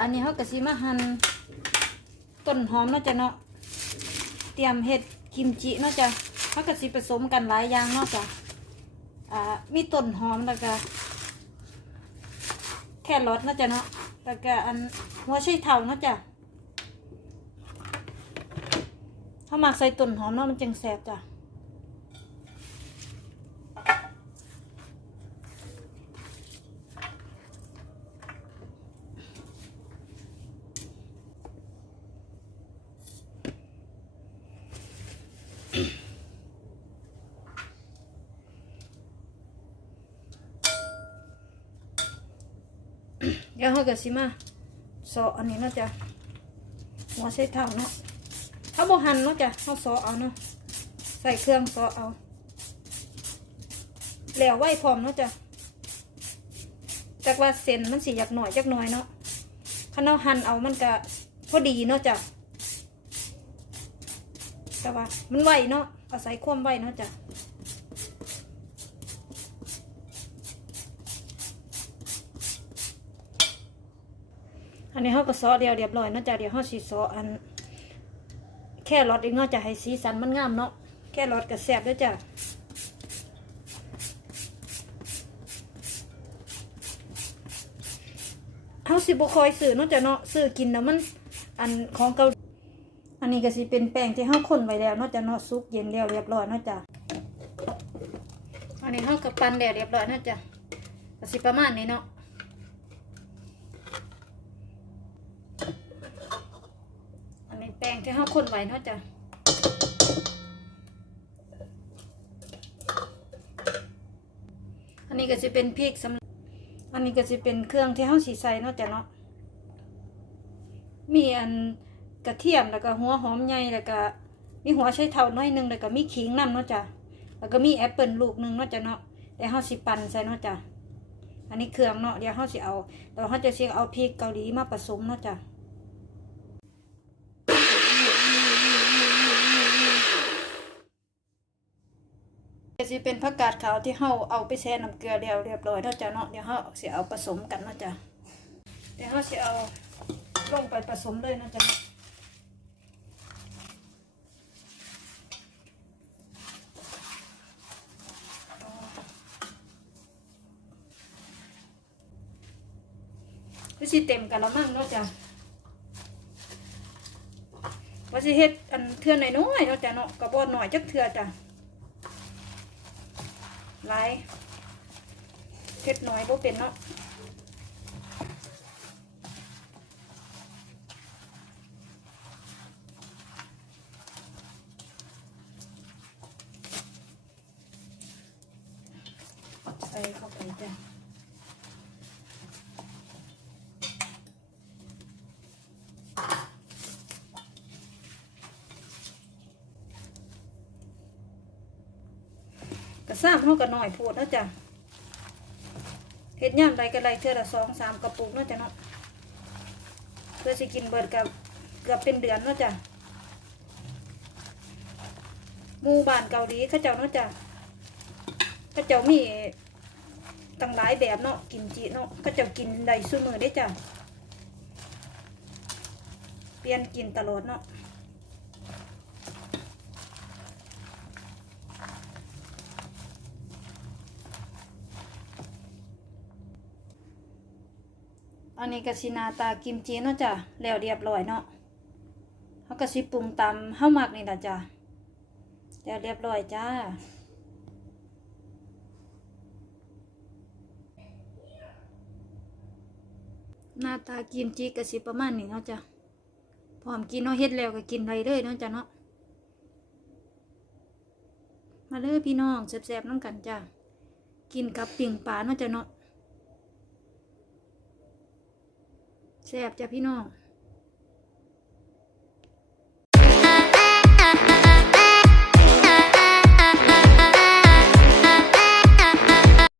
อันนี้เขากะสิมาหั่นต้นหอมเนาะจ้ะเนาะ เตรียมเห็ดกิมจิเนาะจ้ะเขากะสิผสมกันหลายอย่างเนาะจ้ะ อ่า มีต้นหอมแล้วก็แครอทเนาะจ้ะเนาะ แล้วก็อันหัวไชเท้าเนาะจ้ะเขาหมักใส่ต้นหอมเนาะมันจึงแซ่บจ้ะ ดี๋ยวเขาก็สิมาซออันนี้เนาะจ้ะหัวใส่เท้าเนาะเขาบหันเนาะจ้ะเขาซอเอาเนาะใส่เครื่องซอเอาแล้วไว้พร้อมเนาะจ้ะจากว่าเส้นมันสิอยากหน่อยจักหน่อยเนาะถ้าเราหั่นเอามันก็พอดีเนาะจ้ะแต่ว่ามันไหวเนาะอาศัยความไหวเนาะจ้ะ อันนี้เขาก็ซอเดียวเรียบร้อยนาะจ้ะเดี๋ยวเขาสีซออัน แค่รอดอีกนาะจะให้สีสันมันงามเนาะแค่รอดก็แซบด้วยจ้ะเขาสิบคอยซื้อนาะจ้ะเนาะซื้อกินแล้วมัน อันของเกาอันนี้ก็สิเป็นแป้งที่เขาคนไว้แล้วนาะจ้ะเนาะซุกเย็นแล้วเรียบร้อยนาะจ้ะอันนี้เขากับปั้นแล้วเรียบร้อยนาะจ้ะก็สิประมาณนี้เนาะ อันนี้แป้งที่ห้าคนไว้เนาะจ้ะอันนี้ก็จะเป็นพริกสำหรับอันนี้ก็จะเป็นเครื่องที่ห้าสีใส่เนาะจ้ะเนาะมีอันกระเทียมแล้วก็หัวหอมใหญ่แล้วก็มีหัวไชเท้าน้อยหนึงแล้วก็มีขิงน้ำเนาะจ้ะแล้วก็มีแอปเปิลลูกหนึ่งเนาะจ้ะเนาะแต่ห้าสิปั่นใส่เนาะจ้ะอันนี้เครื่องเนาะเดี๋ยวห้าสิเอาแต่ห้าจะเชียเอาพริกเกาหลีมาผสมเนาะจ้ะ สิเป็นผักกาดขาวที่เฮาเอาไปแช่น้ำเกลือแล้วเรียบร้อยแล้วจ้ะเนาะเดี๋ยวเฮาสิเอาผสมกันเนาะจ้ะเดี๋ยวเฮาสิเอาลงไปผสมเลยนะจ้ะก็สิเต็มกันละมั่งเนาะจ้ะว่าสิเฮ็ดอันเทื่อน้อยๆเนาะจ้ะเนาะกระบอกหน่อยจักเทื่อจ้ะ หลายเผ็ดน้อยบ่เป็นเนาะใส่เข้าไปจ้ะ กระซ้ำเขาก็น้อยโพดนาะจ้ะเฮ็ดย่ามใดก็ไรเทื่อละสองสามกระปุกนาะจ้ะเนาะเพื่อสิกินเบิดกับเกือบเป็นเดือนนาะจ้ะหมู่บ้านเกาหลีเขาเจ้าเนาะจ้ะเขาเจ้ามีตั้งหลายแบบเนาะกินจีเนาะเขาเจ้ากินได้ซุมือได้จ้ะเปลี่ยนกินตลอดเนาะ อันนี้ก็สินาตากิมจีเนาะจ้ะแล้วเรียบร้อยเนาะเขาก็สิปรุงตามเฮามักนี่ละจ้ะแล้วเรียบร้อยจ้าหน้าตากิมจีก็สิประมาณนี้เนาะจ้ะพร้อมกินเนาะเฮ็ดแล้วก็กินไรเลยเนาะจ้ะเนาะ มาเลยพี่น้องแซ่บๆน้ำกันจ้ะ กินกับปิ่งปลาเนาะจ้ะเนาะ แซ่บจ้ะพี่น้อง